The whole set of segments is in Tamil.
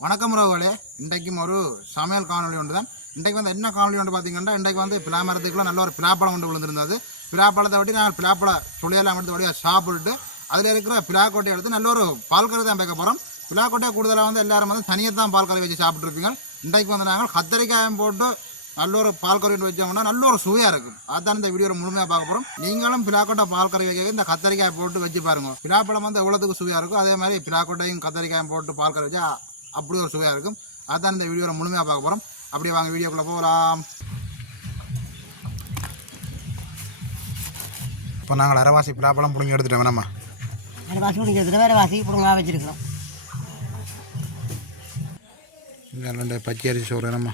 வணக்கம் ரோகோலே இன்றைக்கும் ஒரு சமையல் காணொலி ஒன்று தான் இன்றைக்கு வந்து என்ன காணொலி ஒன்று பார்த்தீங்கன்னா இன்றைக்கு வந்து பிளாமரத்துக்குள்ளே நல்ல ஒரு பிலாப்பழம் ஒன்று விழுந்திருந்தது. பிலாப்பழத்தை விட்டு நாங்கள் பிளாப்பழ சுழியெல்லாம் எடுத்து வழியாக சாப்பிட்டு அதில் இருக்கிற பிலாக்கொட்டையை எடுத்து நல்ல ஒரு பால் கறி தான் வைக்க போகிறோம் பிலாக்கொட்டையை கூடுதலாக வந்து எல்லாரும் வந்து தனியாக தான் பால் கறி வச்சு சாப்பிட்ருப்பீங்க இன்றைக்கு வந்து நாங்கள் கத்தரிக்காயம் போட்டு நல்ல ஒரு பால் கறி வச்சோம்னா நல்ல ஒரு சுவையாக இருக்கும். அதான் இந்த வீடியோ முழுமையாக பார்க்க போகிறோம் நீங்களும் பிலாக்கொட்டை பால் கறி வைக்க இந்த கத்தரிக்காய் போட்டு வச்சு பாருங்க. பிலாப்பழம் வந்து எவ்வளோத்துக்கு சுவையாக இருக்கும் அதே மாதிரி பிலாக்கொட்டையும் கத்தரிக்காயும் போட்டு பால் கறி வச்சா அப்படி ஒரு சுவையாக இருக்கும். அதான் இந்த வீடியோவில் முழுமையாக பார்க்க போகிறோம் அப்படியே வாங்க வீடியோக்குள்ளே போகலாம். இப்போ நாங்கள் அரைவாசி பிலாப்பழம் பிடிங்கி எடுத்துட்டோம் வேணாமா வேறு வாசி பிடிக்கிறதுல வேறு வாசி பிடுங்கா வச்சுருக்கிறோம். இங்கே ரெண்டு பச்சை அரிசி சோறு வேணாமா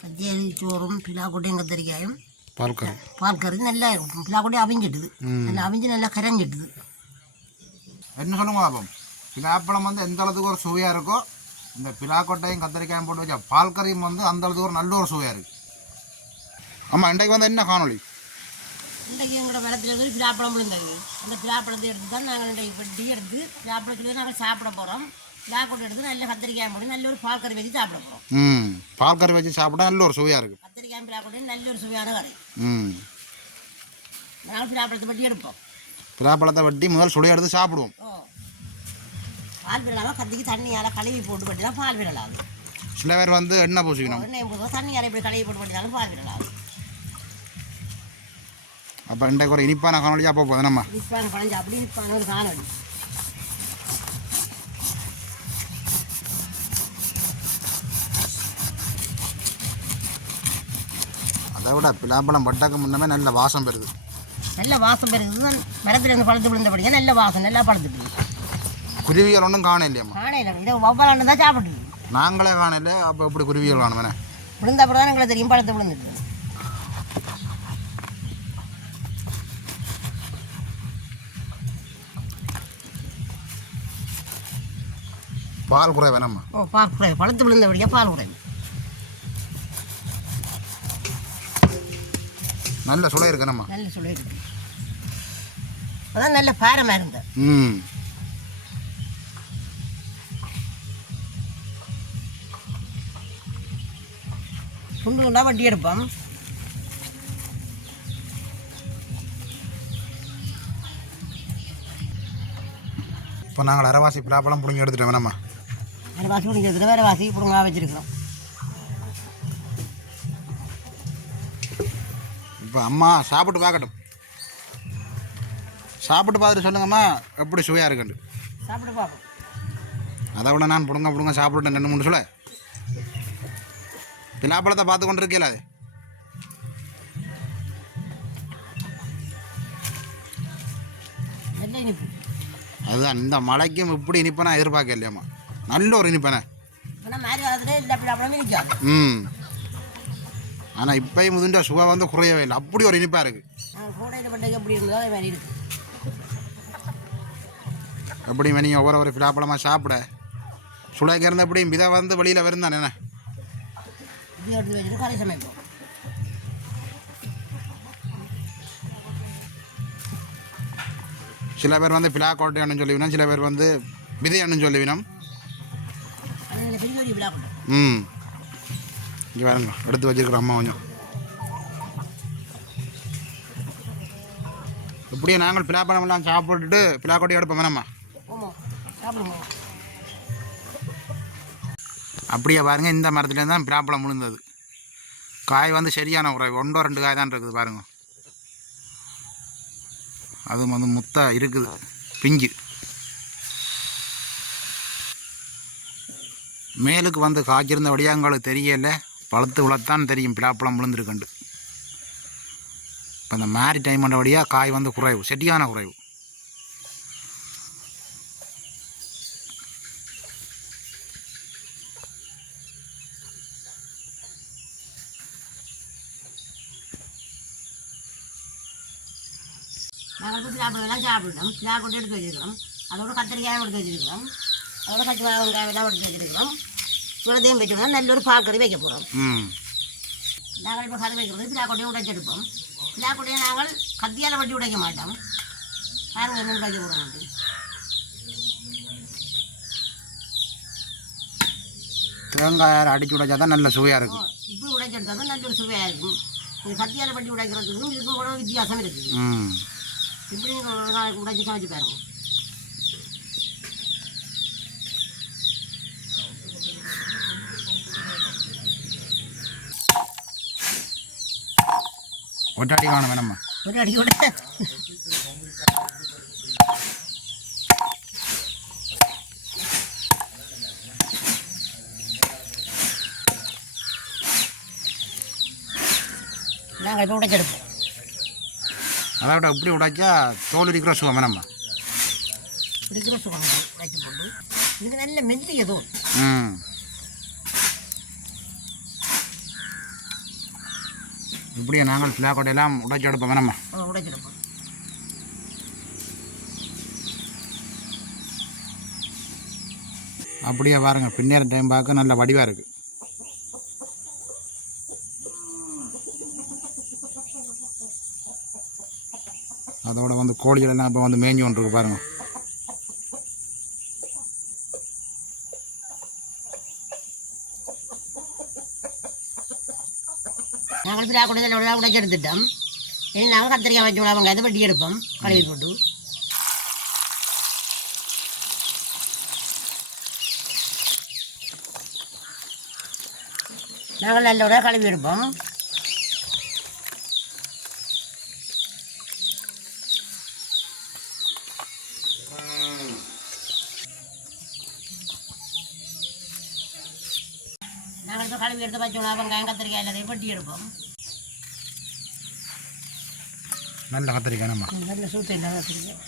பச்சரி சோறும் பிலாக்கொட்டையும் கத்திரிக்காயும். பால் கறி. பால் கறி நல்லா பிலாக்கொட்டை அவிஞ்சிட்டுது. நல்லா அவிஞ்சு நல்லா கரைஞ்சிட்டுது. என்ன சொல்லுங்க பாப்போம். பிலாப்பழம் வந்து எந்த அளவுக்கு ஒரு சுவையாக இருக்கோ இந்த பிலாக்கொட்டையும் கத்திரிக்காயும் போட்டு வச்சா பால் கறியும் வந்து அந்த அளவுக்கு ஒரு நல்ல ஒரு சுவையாக இருக்குது ஆமாம் இன்றைக்கு வந்து என்ன காணொளி? இன்றைக்கு எங்களோட வெள்ளத்தில் இருந்து பிலாப்பழம் விழுந்தாங்க அந்த பிலாப்பழத்தை எடுத்து தான் நாங்கள் இன்றைக்கு பட்டி எடுத்து பிலாப்பழத்துல நாங்கள் சாப்பிட போகிறோம் பிலாக்கொட்டை எடுத்து நல்ல கத்திரிக்காய் போட்டு நல்ல ஒரு பால் கறி வச்சு சாப்பிட போகிறோம் ம் பால் கறி வச்சு சாப்பிட்டா நல்ல ஒரு சுவையாக இருக்குது கத்திரிக்காய் பிலாக்கொட்டையும் நல்ல ஒரு சுவையான கறி. ம். நாங்கள் பிலாப்பழத்தை பட்டி எடுப்போம். பிலாப்பழத்தை வெட்டி முதல் சுளையை எடுத்து சாப்பிடுவோம். ஓ. பால் விடலாமா? கத்திக்கு தண்ணியால் கழுவி போட்டு தான் பால் விடலாம் சில பேர் வந்து எண்ணெய் பூசிக்கணும். எண்ணெய் போதும் தண்ணியால் இப்படி கழுவி போட்டு பட்டினாலும் பால் விடலாம் அப்போ இன்றைக்கு ஒரு இனிப்பான காணொலியாக போக போகுது நம்ம நிற்பான பழஞ்சு அப்படி நிற்பான ஒரு காணொலி அதை விட பிலாப்பழம் பட்டாக்கு முன்னமே நல்ல வாசம் பெறுது. நல்ல வாசம் தான் மரத்துல இருந்து பழுத்து விழுந்தபடியா நல்ல வாசம் நல்லா பழுத்துட்டு குருவிகள் ஒன்றும் காண இல்லையம்மா காணையில் இதை தான் சாப்பிட்டுது நாங்களே காணல. அப்போ எப்படி குருவிகள் காணுவேனே? விழுந்த அப்புறம் தான் எங்களுக்கு தெரியும். பழுத்து விழுந்துட்டு. பால் குறை வேணாம்மா. ஓ பால் குறை. பழுத்து விழுந்தபடியா பால் குறை. நல்ல சுளை இருக்கணும்மா நல்ல சொல்லியிருக்கு அதான் நல்ல பாரமாக இருந்தது. ம். துண்டு துண்டா வட்டி எடுப்போம். இப்போ நாங்கள் அரைவாசி பிலாப்பழம் பிடிங்கி எடுத்துட்டோம் வேணாம்மா வேறு வாசி பிடிக்கிறதுல வேறு வாசி பிடுங்கா வச்சுருக்கிறோம். இப்போ அம்மா சாப்பிட்டு பார்க்கட்டும். சாப்பிட்டு பார்த்துட்டு சொல்லுங்கம்மா எப்படி சுவையாக இருக்குண்டு சாப்பிட்டு பார்ப்போம். அதை விட நான் பிடுங்க பிடுங்க சாப்பிட்டுட்டேன் ரெண்டு மூணு சொல்ல பிலாப்பழத்தை பார்த்து கொண்டு இருக்கல அது அதுதான் இந்த மழைக்கும் இப்படி இனிப்பனா எதிர்பார்க்க இல்லையாம்மா நல்ல ஒரு இனிப்பனே ம். ஆனால் இப்போயும் முதுண்ட சுவை வந்து குறையவே இல்லை. அப்படி ஒரு இனிப்பாக இருக்குது எப்படி நீங்கள் ஒவ்வொரு ஒரு பிலாப்பழமாக சாப்பிட? சுளைக்கு இருந்த எப்படியும் இதை வந்து வெளியில் வரும் தானே என்ன? இது எடுத்து வச்சுட்டு கறி சமைப்போம் சில பேர் வந்து பிலாக்கோட்டைன்னு சொல்லிவினோம் சில பேர் வந்து விதையன்னு சொல்லிவினோம் ம். இங்கே பாருங்க எடுத்து வச்சிருக்கிற அம்மா கொஞ்சம். இப்படியே நாங்கள் பிலாப்பழமெல்லாம் சாப்பிட்டுட்டு பிலாக்கோட்டை எடுப்போம் வேணாம்மா சாப்பிடுவோம். அப்படியே பாருங்கள் இந்த மரத்துலேருந்து தான் பிலாப்பழம் விழுந்தது. காய் வந்து சரியான உறவு. ஒன்றோ ரெண்டு காய் தான் இருக்குது பாருங்க. அது வந்து முத்தாக இருக்குது. பிஞ்சு. மேலுக்கு வந்து காய்ச்சிருந்த வடியாங்களுக்கு தெரியல. பழுத்து விழத்தான் தெரியும். பிளாப்பழம் விழுந்துருக்குண்டு இப்போ இந்த மேரி டைம் வழியாக காய் வந்து குறைவு. செட்டியான குறைவு நாங்கள் போய் பிளாப்பழம் சாப்பிட்டோம் பிளா கொண்டு எடுத்து வச்சிருக்கிறோம் அதோட கத்திரிக்காயும் எடுத்து வச்சிருக்கிறோம் அதோட கத்தி வெங்காயம் எல்லாம் எடுத்து வச்சிருக்கிறோம் இவ்வளோதையும் வச்சுருந்தோம் நல்ல ஒரு பால் கறி வைக்க போகிறோம் நாங்கள் இப்போ கறி வைக்கிறது பிளா கொட்டையும் உடைச்செடுப்போம் பிளா கொட்டையை நாங்கள் கத்தியால் வட்டி உடைக்க மாட்டோம் பாருங்க என்ன உடைக்க போகிறோம் தேங்காயால் அடிச்சு உடைச்சா தான் நல்ல சுவையாக இருக்கும் இப்படி உடைச்செடுத்தா தான் நல்ல ஒரு சுவையாக இருக்கும் இந்த கத்தியால் பட்டி உடைக்கிறதுக்கும் இதுக்கும் கூட வித்தியாசம் இருக்குது ம் இப்படி நீங்கள் ஒரு நாளைக்கு உடைச்சி சமைச்சு பாருங்க ஒட்டாடி காணும் வேணம்மா ஒரு அடி கூட நாங்கள் இப்போ உடைச்செடுப்போம் அதை விட இப்படி உடைச்சா தோல் இருக்கிற சுகம் வேணம்மா. இருக்கிற சுகம் உடைச்சு இதுக்கு நல்ல மெல்லிய தோல். ம். இப்படியே நாங்கள் பிளாக்கோட்டையெல்லாம் உடைச்சு எடுப்போம் வேணம்மா. உடைச்செடுப்போம் அப்படியே பாருங்க பின்னேற டைம் பார்க்க நல்ல வடிவாக இருக்குது அதோட வந்து கோழிகளெல்லாம் இப்போ வந்து மேய்ஞ்சு கொண்டிருக்கு பாருங்க. நாங்கள் பிள்ளை கூட உடைச்செடுத்துட்டோம் இனி நாங்கள் கத்திரிக்காய் வச்சு விட வெங்காயத்தை வெட்டி எடுப்போம். கழுவி போட்டு. நாங்கள் நல்ல கழுவி எடுப்போம். கழுவி எடுத்து பச்சை மிளகா வெங்காயம் கத்திரிக்காய் எல்லாத்தையும் வெட்டி எடுப்போம் நல்ல கத்திரிக்காய் நம்ம நல்ல சூத்து இல்லாத கத்திரிக்காய்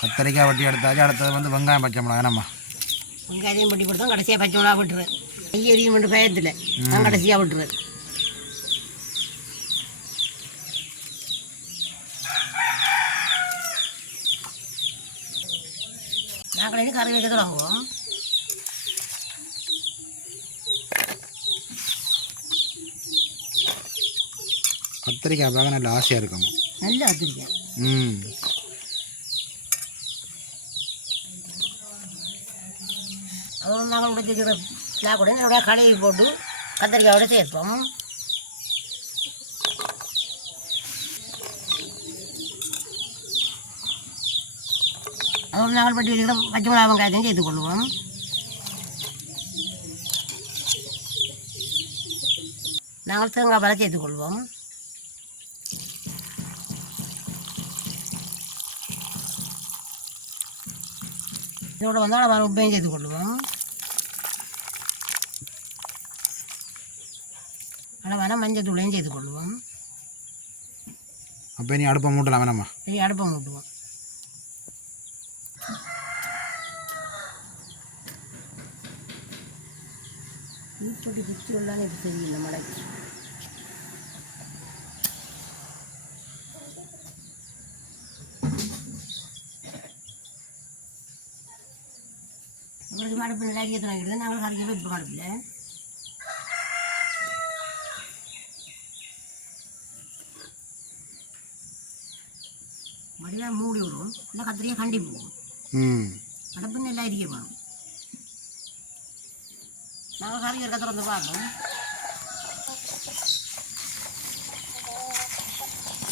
கத்திரிக்காய் வட்டி எடுத்தாச்சு அடுத்தது வந்து வெங்காயம் பச்சை மிளகாய் நம்ம வெங்காயத்தையும் வெட்டி கொடுத்தோம் கடைசியாக பச்சை மிளகா விட்டுருவேன் ஐயரியும் மட்டும் பயத்தில் நான் கடைசியாக விட்டுருவேன் கறி வைக்க தொடங்குவோம் கத்திரிக்காய் பார்க்க நல்ல ஆசையாக இருக்கும் நல்ல கத்திரிக்காய். ம். நாங்கள் உடைச்சிக்கிற பிளாக் கூட கழுவி போட்டு கத்திரிக்காயோட சேர்ப்போம். நாங்கள் பட்டி பச்சை மிளகா வெங்காயத்தையும் சேர்த்துக் கொள்வோம் நாங்கள் தேங்காய் பழம் சேர்த்துக் கொள்வோம் இதோட வந்து நம்ம உப்பையும் சேர்த்துக் கொள்வோம் அளவான மஞ்சள் தூளையும் சேர்த்துக் கொள்வோம் அப்போ நீ அடுப்பை மூட்டலாம் வேணாம்மா சரி அடுப்பை மூட்டுவோம் இப்படி குச்சி உள்ளான்னு இப்போ தெரியல மழைக்கு உங்களுக்கு அடுப்பு நல்லா ஏற்றினாங்க நாங்கள் கறிக்க இப்போ அடுப்பில் வடிவாக மூடி விடுவோம். இல்லை கத்திரியாக கண்டி போகும். இருக்க திறந்து பார்ப்போம்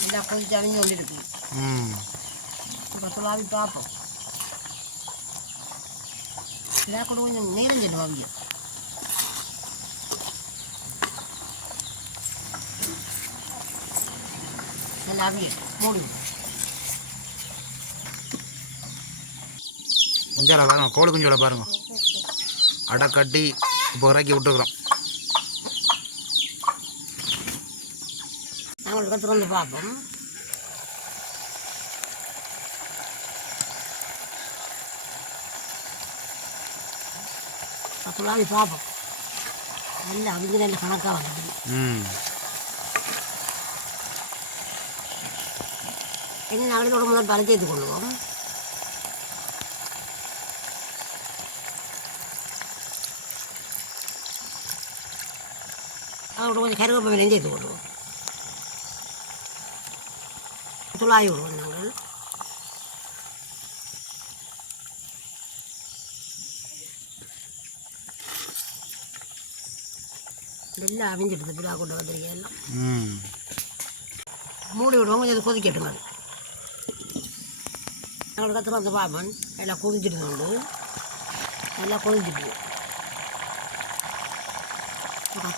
எல்லாம் கொதிச்சு அணிஞ்சு கொண்டு இருக்கு ம் இப்போ சொல்லாவி பார்ப்போம் எல்லாம் கூட கொஞ்சம் நேரம் செல்லும் அவிய நல்லா அவிய மூடி குஞ்சால பாருங்க கோழி குஞ்சோட பாருங்க. அடை கட்டி இப்போ இறக்கி விட்டுருக்குறோம். நாங்கள் திறந்து பார்ப்போம். சொல்லாவி பார்ப்போம். நல்ல அவங்க நல்ல கணக்காக வந்தது. என்ன இதோட முதல் பழம் சேர்த்து அதோட கொஞ்சம் கருவேப்பிலையும் சேர்த்து கொள்வோம் துளாய் விடுவோம் நாங்கள் எல்லாம் அவிஞ்சிடுது பிறா கொண்டு வந்திருக்கேன் எல்லாம் மூடி விடுவோம் கொஞ்சம் இது கொதிக்கட்டும் அது நாங்கள் கற்றுற அந்த பாமன் எல்லாம் கொதிச்சிடுங்க நல்லா கொதிச்சிட்டு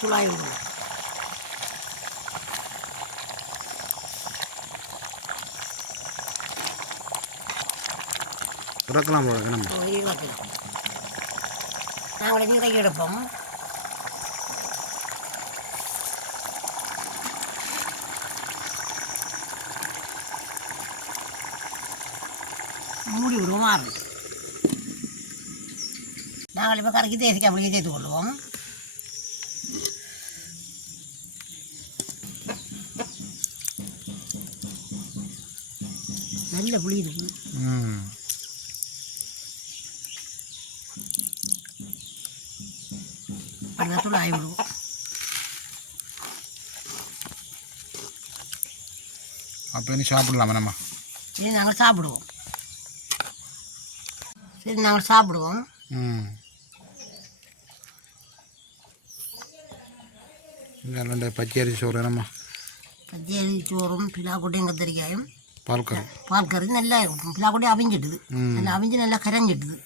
துளாய் விடுவோம் இறக்கலாம் போல நம்ம நாங்கள் எடுப்போம். மூடி விடுவோம்? நாங்கள் இப்போ கரைக்கு தேசிக்காய் அப்படியே சேர்த்து கொள்வோம் நல்ல புளி இருக்கு. பள்ளத்தில் ஆகி விடுவோம் அப்போ சாப்பிடலாமா நம்ம? சரி நாங்கள் சாப்பிடுவோம். சரி நாங்கள் சாப்பிடுவோம். ம். இந்த ரெண்டு பச்சை அரிசி சோறு நம்ம பச்சரி சோறும் பிலாக்கொட்டையும் கத்திரிக்காயும் பால் கறி பால் கறி நல்லா பிலாக்கொட்டையும் அவிஞ்சிட்டுது. நல்லா அவிஞ்சு நல்லா கரைஞ்சிட்டுது.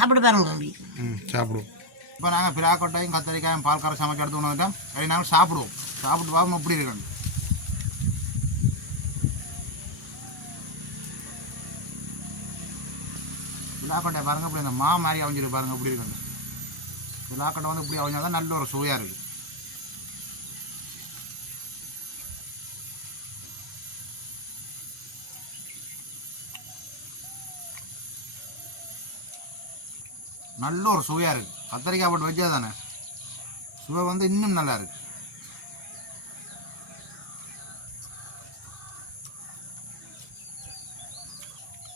சாப்பிட பாருங்க தம்பி. ம் சாப்பிடுவோம். இப்போ நாங்கள் பிலாக்கொட்டையும் கத்திரிக்காயும் பால் கரை சமைச்சு எடுத்து கொண்டு வந்துட்டோம் சரி நாங்கள் சாப்பிடுவோம். சாப்பிட்டு பார்ப்போம் எப்படி இருக்கணும் பிலாக்கொட்டை பாருங்க இப்படி இந்த மா மாதிரி அவிஞ்சிருக்கு பாருங்க எப்படி இருக்கணும் பிலாக்கொட்டை வந்து இப்படி அவிஞ்சா தான் நல்ல ஒரு சுவையாக இருக்குது நல்ல ஒரு சுவையாக இருக்குது கத்திரிக்காய் போட்டு வச்சா தானே? சுவை வந்து இன்னும் நல்லா இருக்கு.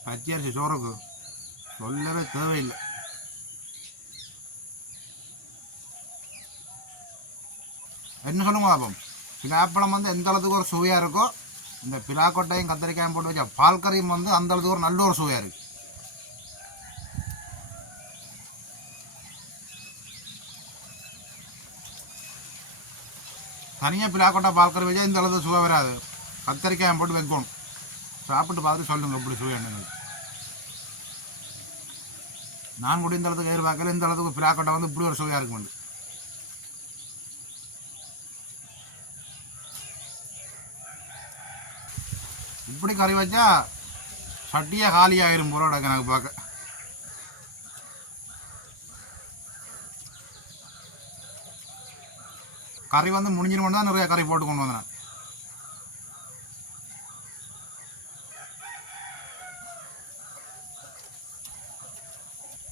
பச்சரிசி சோறுக்கு சொல்லவே தேவையில்லை. என்ன சொல்லுங்க பாப்போம்? பிலாப்பழம் வந்து எந்த அளவுக்கு ஒரு சுவையாக இருக்கோ இந்த பிலாக்கொட்டையும் கத்திரிக்காயும் போட்டு வச்சா பால் கறியும் வந்து அந்த அளவுக்கு ஒரு நல்ல ஒரு சுவையாக இருக்குது தனியாக பிளாக்கோட்டா பால் வச்சா இந்த அளவுக்கு சுவை வராது. கத்திரிக்காய் போட்டு வைக்கணும். சாப்பிட்டு பார்த்துட்டு சொல்லுங்கள் இப்படி சுவை என்னன்னு. நான் கூட இந்த அளவுக்கு எதிர்பார்க்கல இந்த அளவுக்கு பிளாக்கோட்டா வந்து இப்படி ஒரு சுவையாக இருக்கும் இப்படி கறி வச்சா சட்டியாக காலி ஆயிரும் எனக்கு பார்க்க. கறி வந்து முடிஞ்சிருமோன்னு தான் நிறைய கறி போட்டு கொண்டு வந்தேன்.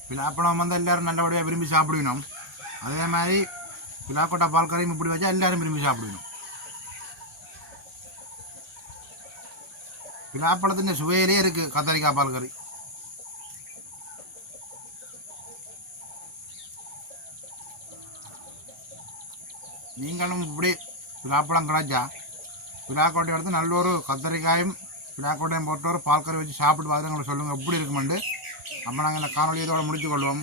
பிலாப்பழம் வந்து எல்லாரும் நல்லபடியாக விரும்பி சாப்பிடுவினோம். அதே மாதிரி பிலாக்கொட்டை பால் கறியும் இப்படி வச்சா எல்லாரும் விரும்பி சாப்பிடுவினோம். பிலாப்பழத்தின் சுவையிலே இருக்குது கத்தரிக்காய் பால் கறி. நீங்களும் இப்படி விழாப்பழம் கிடைச்சா விழாக்கோட்டை எடுத்து நல்ல ஒரு கத்தரிக்காயும் விழாக்கோட்டையும் போட்டு ஒரு பால்கறி வச்சு சாப்பிட்டு பார்த்துட்டு எங்களுக்கு சொல்லுங்கள் எப்படி இருக்குமெண்டு நம்ம நாங்கள் இந்த காணொலியத்தோடு முடித்து கொள்வோம்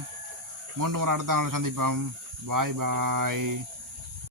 மூன்று முறை அடுத்த நாள் சந்திப்போம். பாய் பாய்.